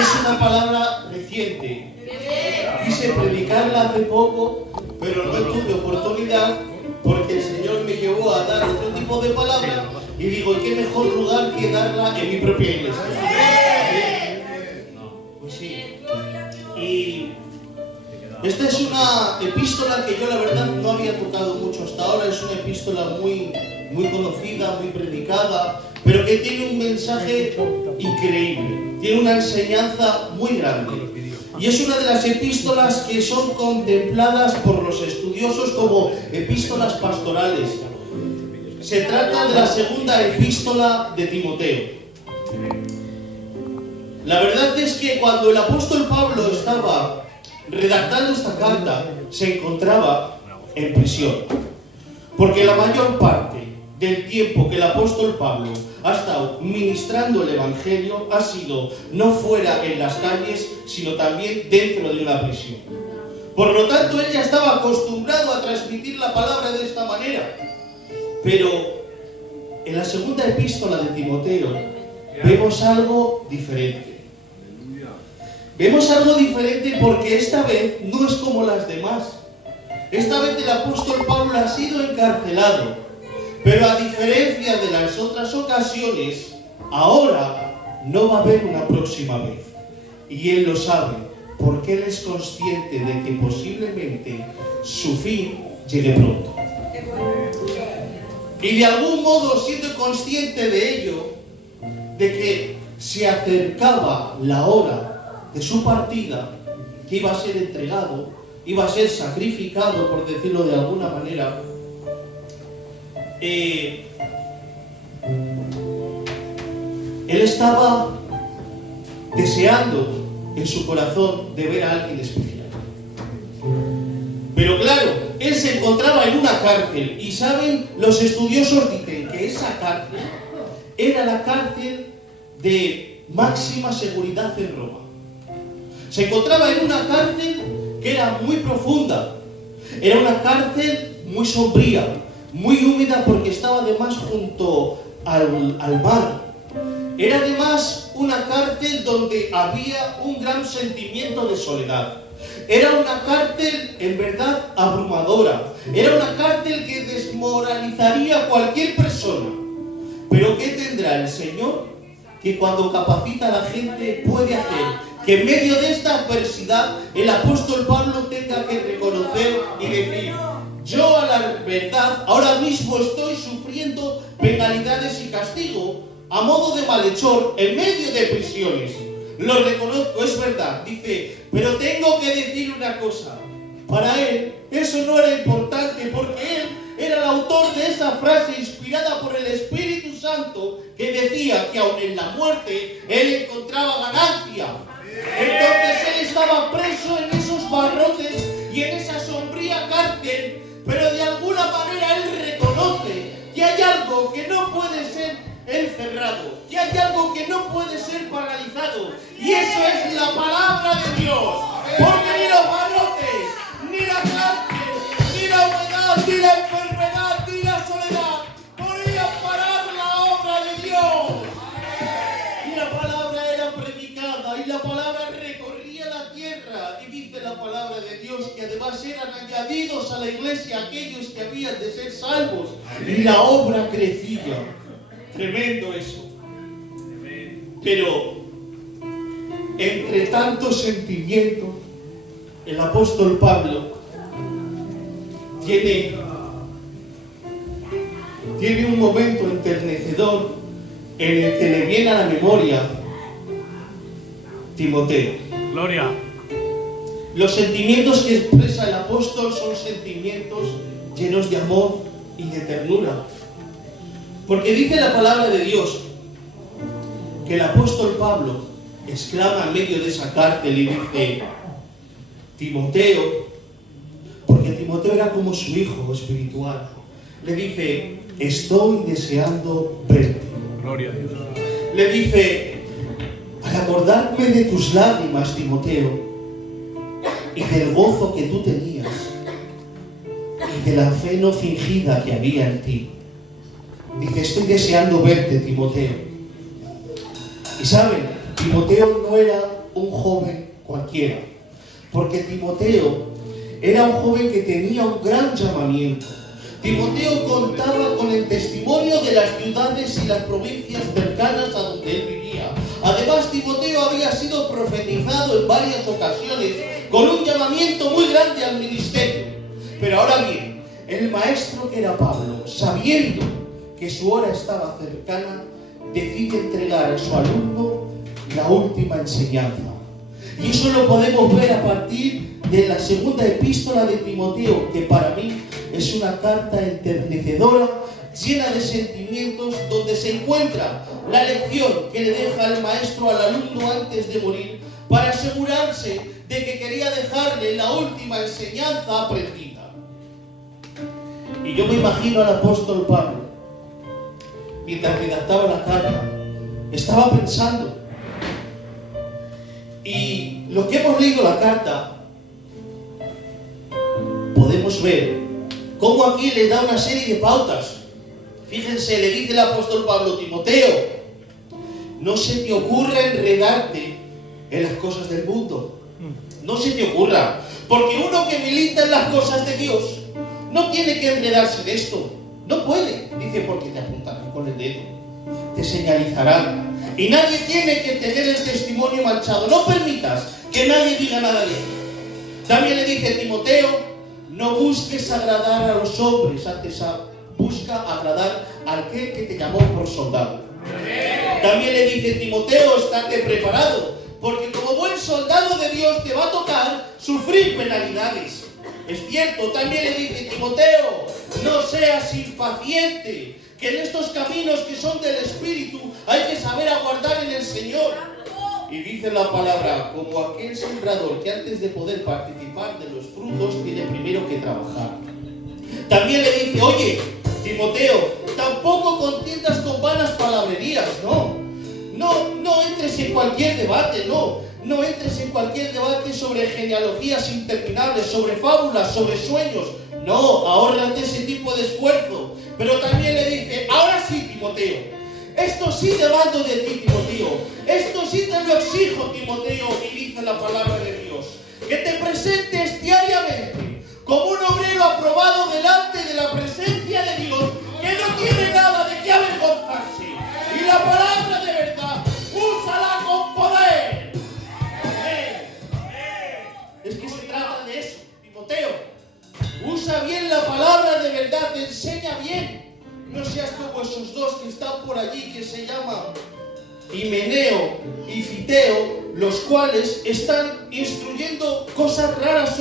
Es una palabra reciente. Quise predicarla hace poco, pero no tuve oportunidad porque el Señor me llevó a dar otro tipo de palabra y digo, ¿qué mejor lugar que darla en mi propia iglesia? Pues sí. Y esta es una epístola que yo la verdad no había tocado mucho hasta ahora. Es una epístola muy conocida, muy predicada, pero que tiene un mensaje increíble, tiene una enseñanza muy grande. Y es una de las epístolas que son contempladas por los estudiosos como epístolas pastorales. Se trata de la segunda epístola de Timoteo. La verdad es que cuando el apóstol Pablo estaba redactando esta carta, se encontraba en prisión. Porque la mayor parte del tiempo que el apóstol Pablo ha estado ministrando el Evangelio ha sido no fuera en las calles, sino también dentro de una prisión. Por lo tanto, él ya estaba acostumbrado a transmitir la palabra de esta manera. Pero en la segunda epístola de Timoteo vemos algo diferente. Vemos algo diferente porque esta vez no es como las demás. Esta vez el apóstol Pablo ha sido encarcelado. Pero a diferencia de las otras ocasiones, ahora no va a haber una próxima vez. Y él lo sabe, porque él es consciente de que posiblemente su fin llegue pronto. Y de algún modo, siendo consciente de ello, de que se acercaba la hora de su partida, que iba a ser entregado, iba a ser sacrificado, por decirlo de alguna manera, él estaba deseando en su corazón de ver a alguien especial. Pero claro, él se encontraba en una cárcel y saben, los estudiosos dicen que esa cárcel era la cárcel de máxima seguridad en Roma. Se encontraba en una cárcel que era muy profunda, era una cárcel muy sombría, muy húmeda porque estaba además junto al mar. Era además una cárcel donde había un gran sentimiento de soledad. Era una cárcel en verdad abrumadora. Era una cárcel que desmoralizaría a cualquier persona. Pero ¿qué tendrá el Señor? Que cuando capacita a la gente puede hacer que en medio de esta adversidad el apóstol Pablo tenga que reconocer y decir: yo a la verdad ahora mismo estoy sufriendo penalidades y castigo a modo de malhechor en medio de prisiones. Lo reconozco, es verdad. Dice, pero tengo que decir una cosa. Para él eso no era importante porque él era el autor de esa frase inspirada por el Espíritu Santo que decía que aun en la muerte él encontraba ganancia. Entonces él estaba preso en esos barrotes y en esa sombría cárcel, pero de alguna manera él reconoce que hay algo que no puede ser encerrado, que hay algo que no puede ser paralizado, y eso es la palabra de Dios. Porque ni los barrotes, ni la cárcel, ni la humedad, ni la enfermedad, ni la soledad podían parar la obra de Dios. Y la palabra era predicada y la palabra recorría la tierra. Y dice la palabra de Dios que además eran añadidos a la iglesia aquellos que habían de ser salvos. Y la obra crecía. Tremendo eso. Pero entre tantos sentimientos, el apóstol Pablo tiene un momento enternecedor en el que le viene a la memoria Timoteo. Gloria. Los sentimientos que expresa el apóstol son sentimientos llenos de amor y de ternura. Porque dice la palabra de Dios que el apóstol Pablo exclama en medio de esa cárcel y dice: Timoteo, porque Timoteo era como su hijo espiritual, le dice: estoy deseando verte. Gloria a Dios. Le dice: al acordarme de tus lágrimas, Timoteo, y del gozo que tú tenías, y de la fe no fingida que había en ti, dice: estoy deseando verte, Timoteo. Y saben, Timoteo no era un joven cualquiera, porque Timoteo era un joven que tenía un gran llamamiento. Timoteo contaba con el testimonio de las ciudades y las provincias cercanas a donde él vivía. Además, Timoteo había sido profetizado en varias ocasiones con un llamamiento muy grande al ministerio. Pero ahora bien, el maestro que era Pablo, sabiendo que su hora estaba cercana, decide entregar a su alumno la última enseñanza. Y eso lo podemos ver a partir de la segunda epístola de Timoteo, que para mí es una carta enternecedora, llena de sentimientos, donde se encuentra la lección que le deja el maestro al alumno antes de morir, para asegurarse de que quería dejarle la última enseñanza aprendida. Y yo me imagino al apóstol Pablo, mientras redactaba la carta, estaba pensando, y lo que hemos leído la carta, podemos ver cómo aquí le da una serie de pautas. Fíjense, le dice el apóstol Pablo: Timoteo, no se te ocurra enredarte en las cosas del mundo. No se te ocurra, porque uno que milita en las cosas de Dios no tiene que enredarse en esto. No puede, dice, porque te apuntarán con el dedo, te señalizarán, y nadie tiene que tener el testimonio manchado. No permitas que nadie diga nada de él. También le dice: Timoteo, no busques agradar a los hombres, antes busca agradar al que te llamó por soldado. También le dice: Timoteo, estate preparado, porque como buen soldado de Dios te va a tocar sufrir penalidades. Es cierto. También le dice: Timoteo, no seas impaciente, que en estos caminos que son del Espíritu hay que saber aguardar en el Señor. Y dice la palabra, como aquel sembrador que antes de poder participar de los frutos tiene primero que trabajar. También le dice: oye, Timoteo, tampoco contiendas con vanas palabrerías, no entres en cualquier debate, no entres en cualquier debate sobre genealogías interminables, sobre fábulas, sobre sueños. No, ahórrate ese tipo de esfuerzo. Pero también le dice: ahora sí, Timoteo, esto sí demando de ti, Timoteo, esto sí te lo exijo, Timoteo. Y dice la palabra de Dios, que te presentes diariamente como un obrero aprobado delante de la presencia de Dios, que no tiene nada de qué avergonzarse. Y la palabra de verdad, úsala con poder. Es que se trata de eso, Timoteo. Usa bien la palabra de verdad, te enseña bien. No seas como esos dos que están por allí, que se llaman Himeneo y Fiteo, los cuales están instruyendo cosas raras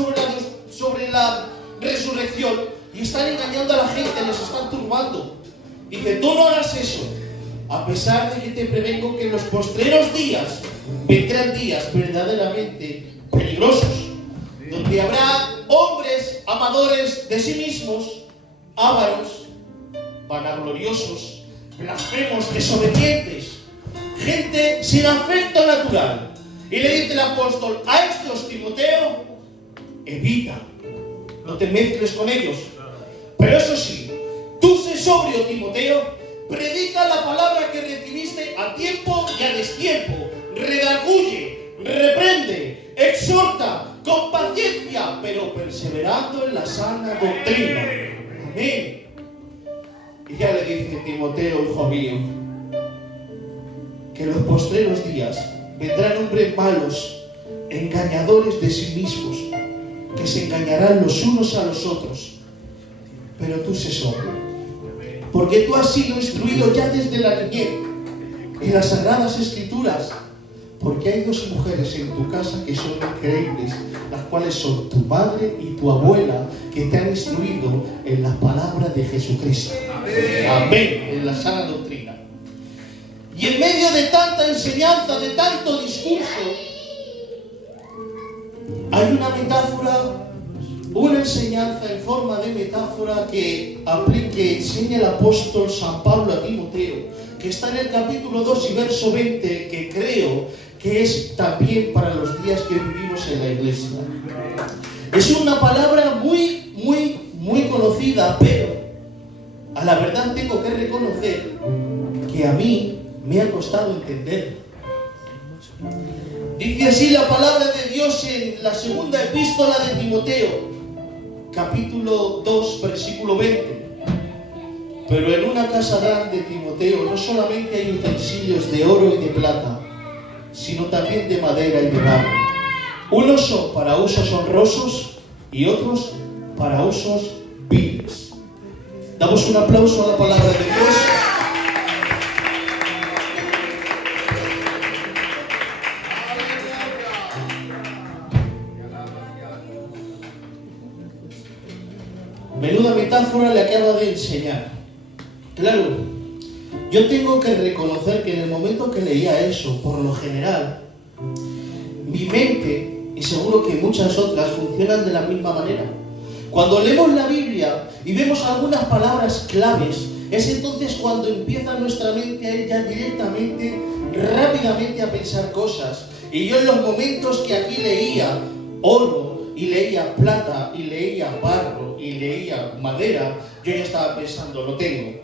sobre la resurrección y están engañando a la gente, les están turbando. Dice: tú no hagas eso, a pesar de que te prevengo que en los postreros días vendrán días verdaderamente peligrosos, donde habrá hombres amadores de sí mismos, ávaros, vanagloriosos, blasfemos, desobedientes, gente sin afecto natural. Y le dice el apóstol: a estos, Timoteo, evita, no te mezcles con ellos. Pero eso sí, tú sé sobrio, Timoteo, predica la palabra que recibiste a tiempo y a destiempo, redarguye, reprende, exhorta con paciencia, pero perseverando en la sana doctrina. Amén. Y ya le dice: Timoteo, hijo mío, que en los postreros días vendrán hombres malos, engañadores de sí mismos, que se engañarán los unos a los otros. Pero tú sé sobrio, porque tú has sido instruido ya desde la niñez en las Sagradas Escrituras, porque hay dos mujeres en tu casa que son increíbles, las cuales son tu madre y tu abuela, que te han instruido en la palabra de Jesucristo. Amén. En la sana doctrina. Y en medio de tanta enseñanza, de tanto discurso, hay una metáfora, una enseñanza en forma de metáfora que enseña el apóstol San Pablo a Timoteo, que está en el capítulo 2 y verso 20, que creo que es también para los días que vivimos en la iglesia. Es una palabra muy conocida, pero a la verdad tengo que reconocer que a mí me ha costado entender. Dice así la palabra de Dios en la segunda epístola de Timoteo, capítulo 2, versículo 20. Pero en una casa grande, Timoteo, no solamente hay utensilios de oro y de plata, sino también de madera y de barro. Unos son para usos honrosos y otros para usos viles. Damos un aplauso a la palabra de Dios. Menuda metáfora le acaba de enseñar. Claro, yo tengo que reconocer que en el momento que leía eso, por lo general, mi mente, y seguro que muchas otras, funcionan de la misma manera. Cuando leemos la Biblia y vemos algunas palabras claves, es entonces cuando empieza nuestra mente a ir ya directamente, rápidamente a pensar cosas. Y yo en los momentos que aquí leía oro, y leía plata, y leía barro, y leía madera, yo ya estaba pensando, lo tengo.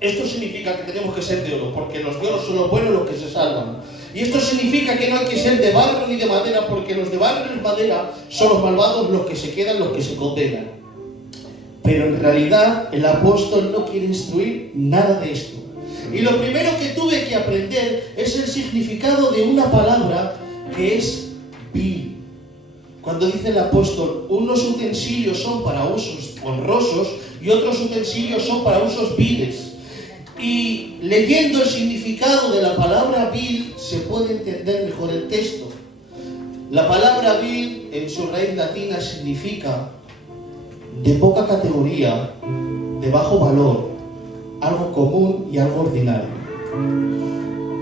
Esto significa que tenemos que ser de oro, porque los de oro son los buenos los que se salvan. Y esto significa que no hay que ser de barro ni de madera, porque los de barro y madera son los malvados, los que se quedan, los que se condenan. Pero en realidad el apóstol no quiere instruir nada de esto. Y lo primero que tuve que aprender es el significado de una palabra que es vil. Cuando dice el apóstol, unos utensilios son para usos honrosos y otros utensilios son para usos viles. Y leyendo el significado de la palabra vil se puede entender mejor el texto. La palabra vil en su raíz latina significa de poca categoría, de bajo valor, algo común y algo ordinario.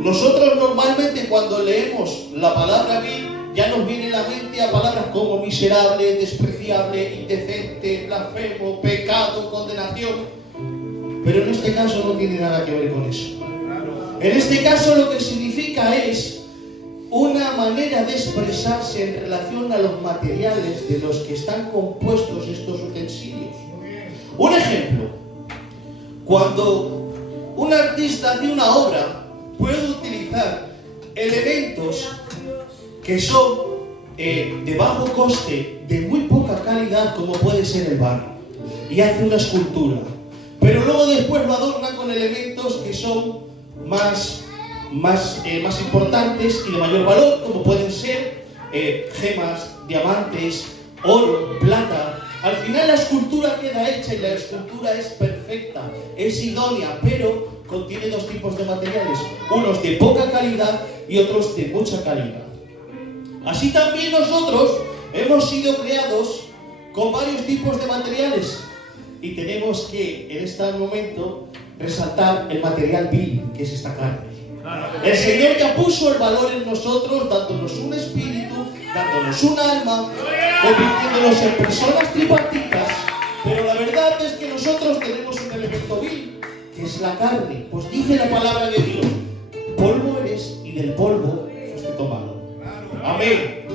Nosotros normalmente cuando leemos la palabra vil ya nos viene a la mente a palabras como miserable, despreciable, indecente, blasfemo, pecado, condenación. Pero en este caso no tiene nada que ver con eso. En este caso lo que significa es una manera de expresarse en relación a los materiales de los que están compuestos estos utensilios. Un ejemplo, cuando un artista hace una obra, puede utilizar elementos que son de bajo coste, de muy poca calidad, como puede ser el barro, y hace una escultura. Pero luego después lo adorna con elementos que son más importantes y de mayor valor, como pueden ser gemas, diamantes, oro, plata. Al final la escultura queda hecha y la escultura es perfecta, es idónea, pero contiene dos tipos de materiales, unos de poca calidad y otros de mucha calidad. Así también nosotros hemos sido creados con varios tipos de materiales y tenemos que en este momento resaltar el material vil, que es esta carne. El Señor ya puso el valor en nosotros, dándonos un espíritu, dándonos un alma, convirtiéndonos en personas tripartitas, pero la verdad es que nosotros tenemos un elemento vil, que es la carne. Pues dice la palabra de Dios, polvo eres y del polvo fuiste tomado. Amén.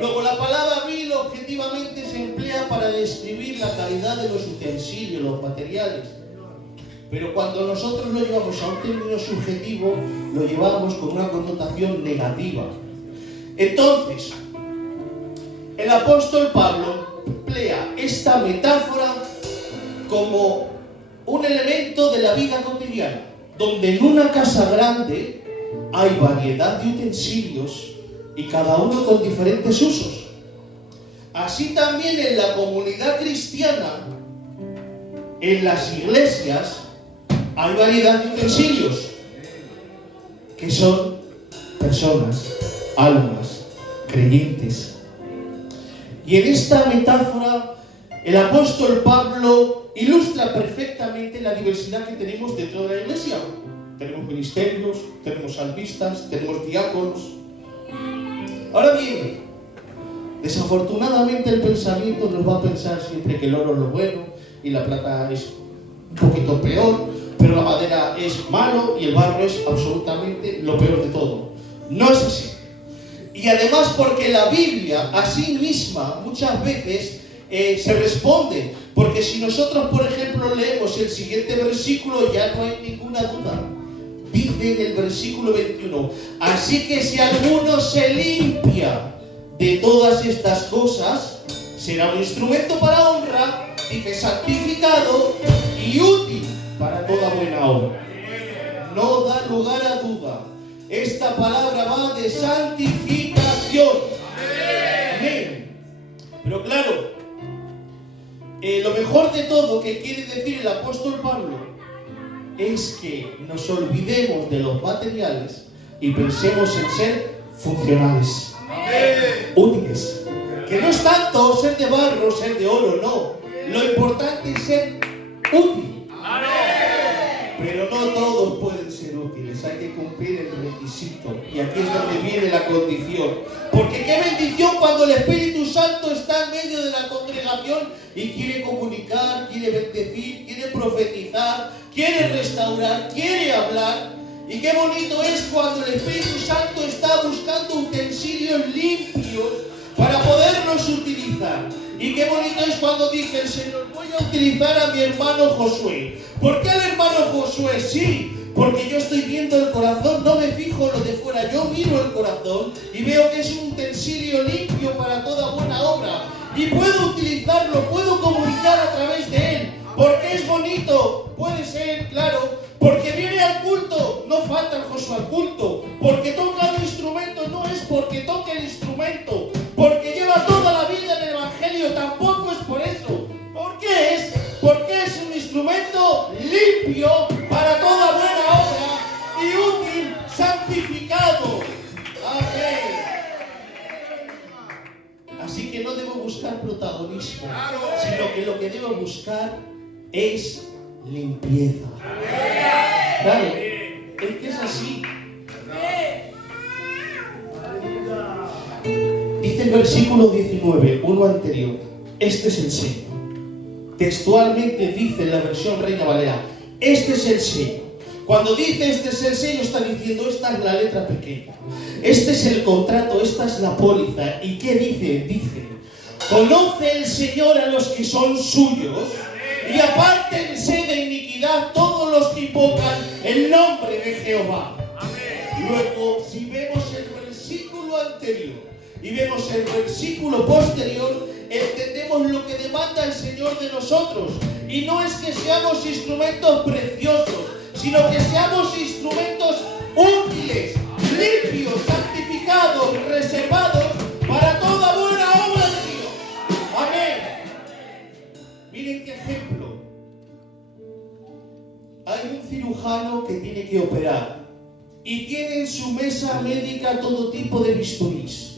Luego la palabra vil objetivamente se emplea para describir la calidad de los utensilios, los materiales. Pero cuando nosotros lo llevamos a un término subjetivo, lo llevamos con una connotación negativa. Entonces, el apóstol Pablo emplea esta metáfora como un elemento de la vida cotidiana, donde en una casa grande hay variedad de utensilios y cada uno con diferentes usos. Así también en la comunidad cristiana, en las iglesias, hay variedad de utensilios, que son personas, almas, creyentes. Y en esta metáfora, el apóstol Pablo ilustra perfectamente la diversidad que tenemos dentro de la iglesia. Tenemos ministerios, tenemos salmistas, tenemos diáconos. Ahora bien, desafortunadamente el pensamiento nos va a pensar siempre que el oro es lo bueno y la plata es un poquito peor, pero la madera es malo y el barro es absolutamente lo peor de todo. No es así. Y además porque la Biblia a sí misma muchas veces se responde, porque si nosotros por ejemplo leemos el siguiente versículo ya no hay ninguna duda. dice en el versículo 21, así que si alguno se limpia de todas estas cosas, será un instrumento para honra, dice, santificado y útil para toda buena obra. No da lugar a duda, esta palabra va de santificación. Amén. Pero claro, lo mejor de todo que quiere decir el apóstol Pablo es que nos olvidemos de los materiales y pensemos en ser funcionales, útiles. Que no es tanto ser de barro, ser de oro, no. Lo importante es ser útil. Pero no todos pueden ser útiles, hay que cumplir el requisito. Y aquí es donde viene la condición. Porque qué bendición cuando el Espíritu Santo está en medio de la congregación y quiere comunicar, quiere bendecir, quiere profetizar, quiere restaurar, quiere hablar. Y qué bonito es cuando el Espíritu Santo está buscando utensilios limpios para poderlos utilizar. Y qué bonito es cuando dice el Señor, voy a utilizar a mi hermano Josué. ¿Por qué al hermano Josué? Sí, porque yo estoy viendo el corazón, no me fijo lo de fuera, yo miro el corazón y veo que es un utensilio limpio para toda buena obra. Y puedo utilizarlo, puedo comunicar a través de él. Porque es bonito, puede ser, claro, porque viene al culto, no falta el Josué al culto. Porque toca el instrumento, no es porque toque el instrumento. Porque lleva toda la vida en el Evangelio, tampoco es por eso. ¿Por qué es? Porque es un instrumento limpio para toda buena obra y útil, santificado. Amén. Así que no debo buscar protagonismo, sino que lo que debo buscar es limpieza. Claro, es que es así. Dice el versículo 19, uno anterior, este es el sello. Textualmente dice en la versión Reina Valera, este es el sello. Cuando dice este es el sello, está diciendo esta es la letra pequeña. Este es el contrato, esta es la póliza. ¿Y qué dice? Dice, conoce el Señor a los que son suyos y apártense de iniquidad todos los que invocan el nombre de Jehová. Luego, si vemos el versículo anterior y vemos el versículo posterior, entendemos lo que demanda el Señor de nosotros. Y no es que seamos instrumentos preciosos, sino que seamos instrumentos útiles, limpios, santificados, reservados para toda buena obra de Dios. Amén. Miren qué ejemplo. Hay un cirujano que tiene que operar y tiene en su mesa médica todo tipo de bisturís.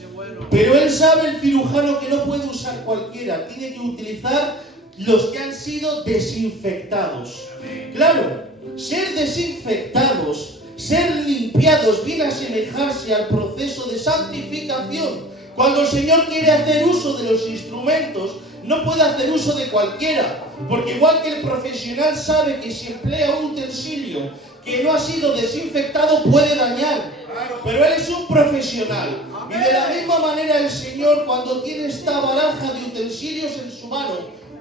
Pero él sabe, el cirujano, que no puede usar cualquiera, tiene que utilizar los que han sido desinfectados. Claro, ser desinfectados, ser limpiados, viene a asemejarse al proceso de santificación. Cuando el Señor quiere hacer uso de los instrumentos, no puede hacer uso de cualquiera, porque igual que el profesional sabe que si emplea un utensilio que no ha sido desinfectado puede dañar, pero él es un profesional. Y de la misma manera el Señor, cuando tiene esta baraja de utensilios en su mano,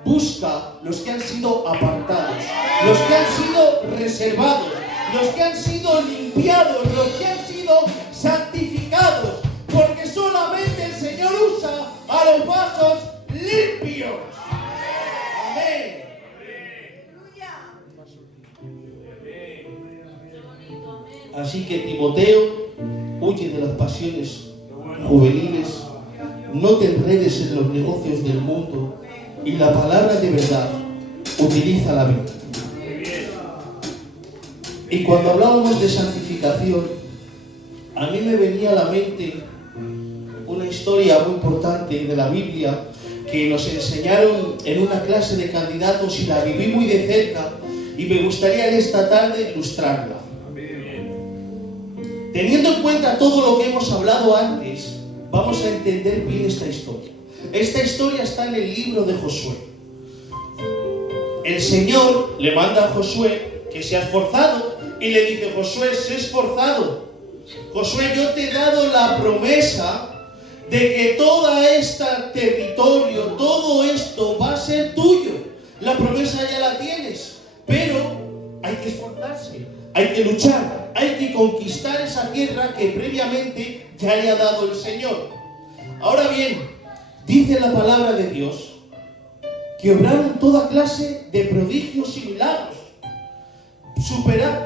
busca los que han sido apartados, los que han sido reservados, los que han sido limpiados, los que han sido santificados, porque solamente el Señor usa a los vasos limpios. Amén. Así que Timoteo, huye de las pasiones juveniles, no te enredes en los negocios del mundo y la palabra de verdad, utiliza la vida. Y cuando hablábamos de santificación, a mí me venía a la mente una historia muy importante de la Biblia que nos enseñaron en una clase de candidatos y la viví muy de cerca y me gustaría en esta tarde ilustrarla. Teniendo en cuenta todo lo que hemos hablado antes, vamos a entender bien esta historia. Esta historia está en el libro de Josué. El Señor le manda a Josué que se ha esforzado y le dice, Josué, sé esforzado. Josué, yo te he dado la promesa de que todo este territorio, todo esto va a ser tuyo. La promesa ya la tienes, pero hay que esforzarse. hay que luchar, hay que conquistar esa tierra que previamente ya le ha dado el Señor. Ahora bien, dice la palabra de Dios que obraron toda clase de prodigios y milagros.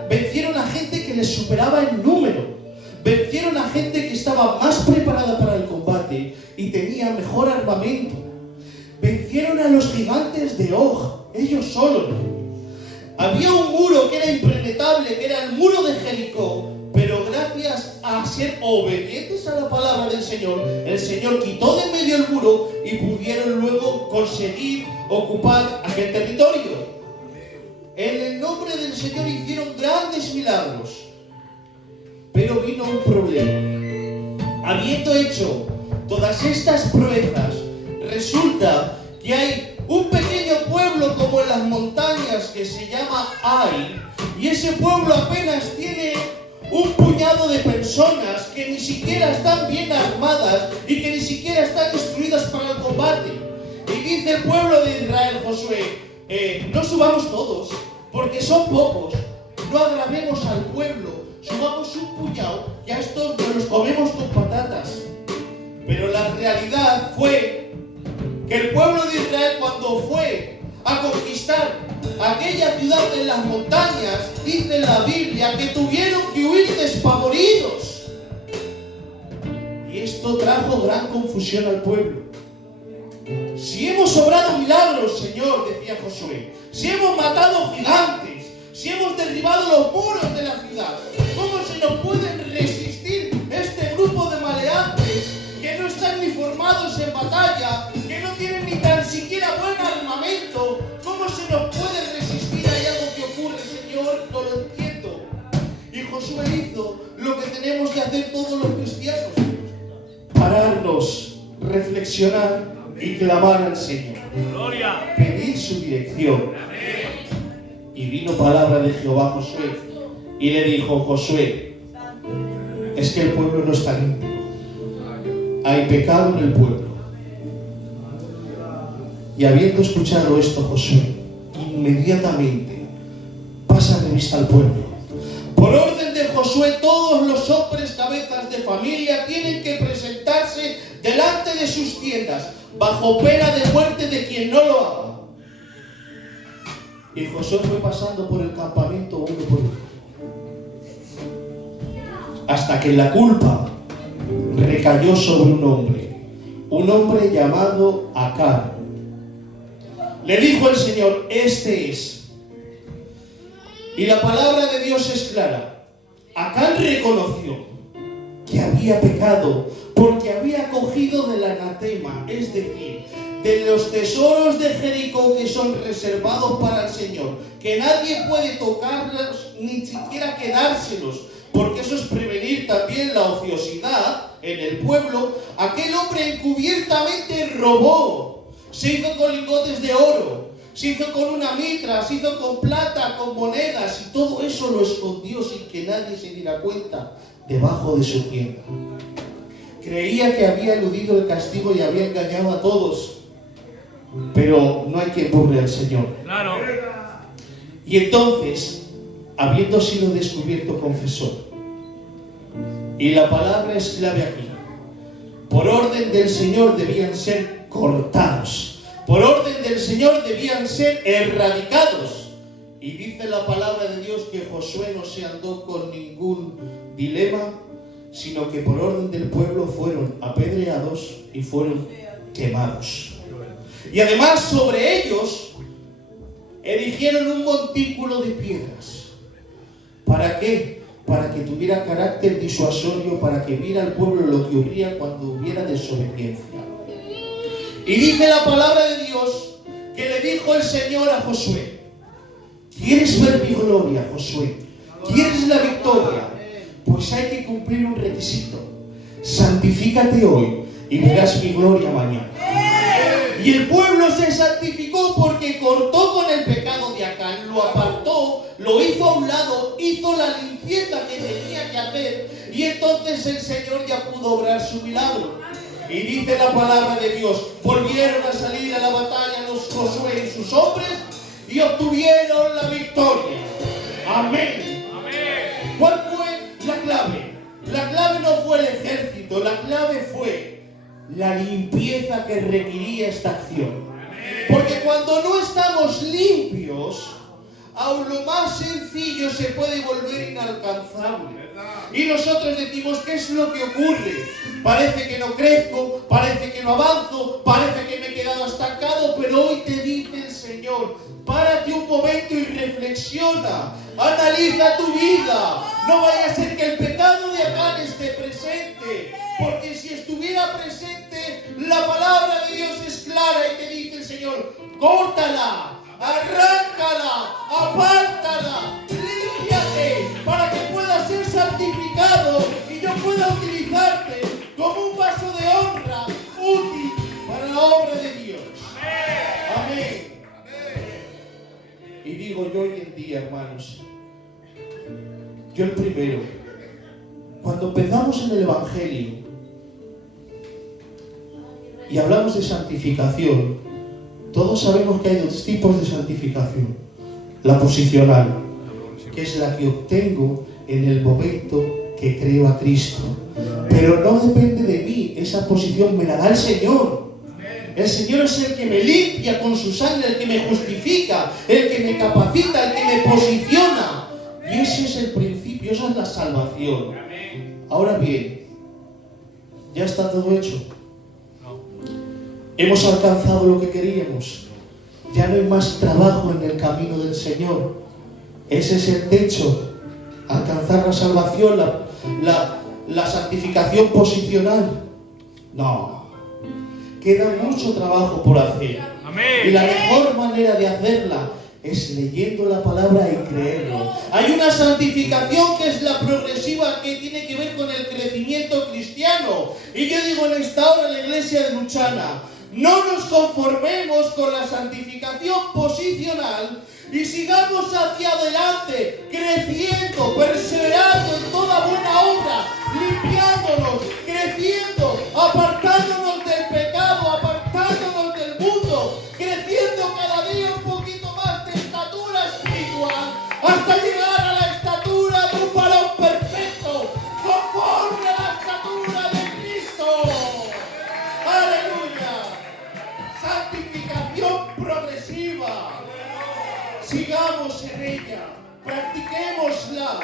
Vencieron a gente que les superaba en número. Vencieron a gente que estaba más preparada para el combate y tenía mejor armamento. Vencieron a los gigantes de Og, ellos solos. Había un muro que era impenetrable, que era el muro de Jericó, pero gracias a ser obedientes a la palabra del Señor, el Señor quitó de medio el muro y pudieron luego conseguir ocupar aquel territorio. En el nombre del Señor hicieron grandes milagros. Pero vino un problema. Habiendo hecho todas estas proezas, resulta que hay un pequeño pueblo como en las montañas que se llama Ai, y ese pueblo apenas tiene un puñado de personas que ni siquiera están bien armadas y que ni siquiera están instruidas para el combate. Y dice el pueblo de Israel, Josué, no subamos todos, porque son pocos, no agravemos al pueblo, subamos un puñado y a estos nos los comemos con patatas. Pero la realidad fue que el pueblo de Israel, cuando fue a conquistar aquella ciudad en las montañas, dice la Biblia que tuvieron que huir despavoridos. Y esto trajo gran confusión al pueblo. Si hemos obrado milagros, Señor, decía Josué, si hemos matado gigantes, si hemos derribado los muros de la ciudad, ¿cómo se nos pueden resistir este grupo de maleantes que no están ni formados en batalla, que no tienen ni tan siquiera buen armamento? ¿Cómo se nos puede resistir? Hay algo que ocurre, Señor, no lo entiendo. Y Josué hizo lo que tenemos que hacer todos los cristianos: pararnos, reflexionar y clamar al Señor. Gloria. Pedir su dirección. Y vino palabra de Jehová a Josué y le dijo: Josué, es que el pueblo no está limpio. Hay pecado en el pueblo. Y habiendo escuchado esto, Josué inmediatamente pasa revista al pueblo. Por orden de Josué, todos los hombres cabezas de familia tienen que presentarse delante de sus tiendas, bajo pena de muerte de quien no lo haga. Y Josué fue pasando por el campamento uno por uno, hasta que la culpa recayó sobre un hombre llamado Acán. Le dijo el Señor: este es. Y la palabra de Dios es clara. Acán reconoció que había pecado porque había cogido del anatema, es decir, de los tesoros de Jericó que son reservados para el Señor, que nadie puede tocarlos ni siquiera quedárselos, porque eso es prevenir también la ociosidad en el pueblo. Aquel hombre encubiertamente robó, se hizo con lingotes de oro, se hizo con una mitra, se hizo con plata, con monedas, y todo eso lo escondió sin que nadie se diera cuenta debajo de su tienda. Creía que había eludido el castigo y había engañado a todos. Pero no hay quien burle al Señor. Claro. Y entonces, habiendo sido descubierto, confesó. Y la palabra es clave aquí. Por orden del Señor debían ser cortados. Por orden del Señor debían ser erradicados. Y dice la palabra de Dios que Josué no se andó con ningún dilema, sino que por orden del pueblo fueron apedreados y fueron quemados. Y además sobre ellos erigieron un montículo de piedras. ¿Para qué? Para que tuviera carácter disuasorio, para que viera al pueblo lo que ocurría cuando hubiera desobediencia. Y dice la palabra de Dios que le dijo el Señor a Josué: ¿quieres ver mi gloria, Josué? ¿Quieres la victoria? Pues hay que cumplir un requisito: santifícate hoy y verás mi gloria mañana. Y el pueblo se santificó porque cortó con el pecado de Acán, lo apartó, lo hizo a un lado, hizo la limpieza que tenía que hacer, y entonces el Señor ya pudo obrar su milagro. Y dice la palabra de Dios: volvieron a salir a la batalla los Josué y sus hombres y obtuvieron la victoria. Amén. Amén. La clave no fue el ejército, la clave fue la limpieza que requería esta acción. Porque cuando no estamos limpios, aún lo más sencillo se puede volver inalcanzable. Y nosotros decimos, ¿qué es lo que ocurre? Parece que no crezco, parece que no avanzo, parece que me he quedado estancado, pero hoy te dice el Señor, párate un momento y reflexiona, analiza tu vida. No vaya a ser que el pecado de Acán esté presente, porque si estuviera presente, la palabra de Dios es clara y te dice el Señor, córtala, arráncala, apártala, límpiate para que puedas ser santificado y yo pueda utilizarte como un vaso de honra útil para la obra de Dios. Amén. Y digo yo hoy en día, hermanos, yo el primero, cuando empezamos en el Evangelio y hablamos de santificación, todos sabemos que hay dos tipos de santificación. La posicional, que es la que obtengo en el momento que creo a Cristo. Pero no depende de mí, esa posición me la da el Señor. El Señor es el que me limpia con su sangre, el que me justifica, el que me capacita, el que me posiciona. Y ese es el principio, esa es la salvación. Ahora bien, ¿ya está todo hecho? Hemos alcanzado lo que queríamos. Ya no hay más trabajo en el camino del Señor. Ese es el techo. Alcanzar la salvación, la santificación posicional. No. Queda mucho trabajo por hacer. Amén. Y la mejor manera de hacerla es leyendo la palabra y creerlo. Hay una santificación que es la progresiva, que tiene que ver con el crecimiento cristiano. Y yo digo en esta hora en la iglesia de Luchana, no nos conformemos con la santificación posicional y sigamos hacia adelante, creciendo, perseverando en toda buena obra, limpiándonos, creciendo, apartándonos del pecado, apartándonos del mundo, creciendo cada día un poquito más de estatura espiritual, hasta llegar a la estatura de un varón perfecto, conforme a la estatura de Cristo. ¡Aleluya! Santificación progresiva. Sigamos en ella, practiquémosla,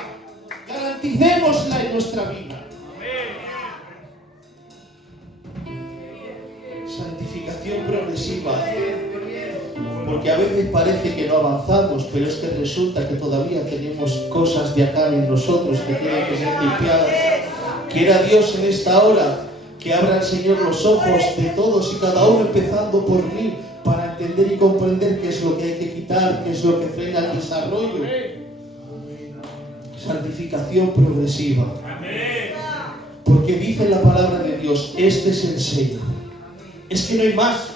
garanticémosla en nuestra vida. Santificación progresiva, porque a veces parece que no avanzamos, pero es que resulta que todavía tenemos cosas de acá en nosotros que tienen que ser limpiadas. Quiera Dios en esta hora que abra el Señor los ojos de todos y cada uno, empezando por mí, para entender y comprender qué es lo que hay que quitar, qué es lo que frena el desarrollo. Santificación progresiva. Porque dice la palabra de Dios, este es el sello. Es que no hay más.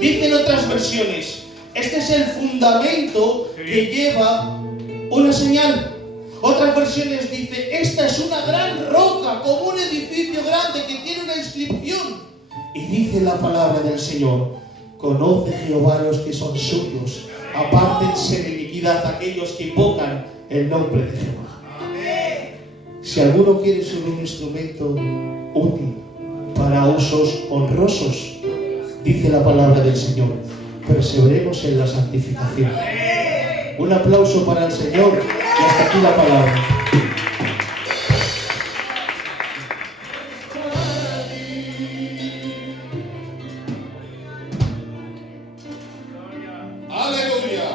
Dicen otras versiones, este es el fundamento que lleva una señal. Otras versiones dicen, esta es una gran roca, como un edificio grande que tiene una inscripción. Y dice la palabra del Señor, conoce Jehová a los que son suyos, apártense de iniquidad aquellos que invocan el nombre de Jehová. Si alguno quiere ser un instrumento útil para usos honrosos, dice la palabra del Señor, perseveremos en la santificación. Un aplauso para el Señor y hasta aquí la palabra. ¡Aleluya!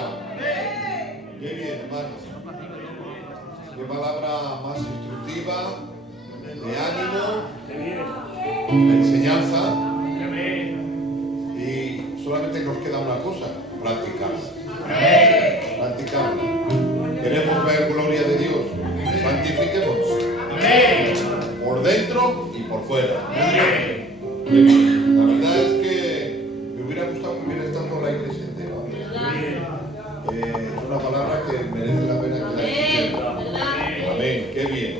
¡Qué bien, hermanos! ¡Qué palabra más instructiva, de ánimo, de enseñanza! Y solamente nos queda una cosa, practicarla. Practicarla. Queremos ver gloria de Dios. Santifiquemos. Por dentro y por fuera. La verdad es que me hubiera gustado que hubiera estado la iglesia entera. Es una palabra que merece la pena que la escuchemos. Amén. Qué bien.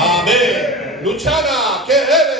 Amén. Luchana, ¿qué eres?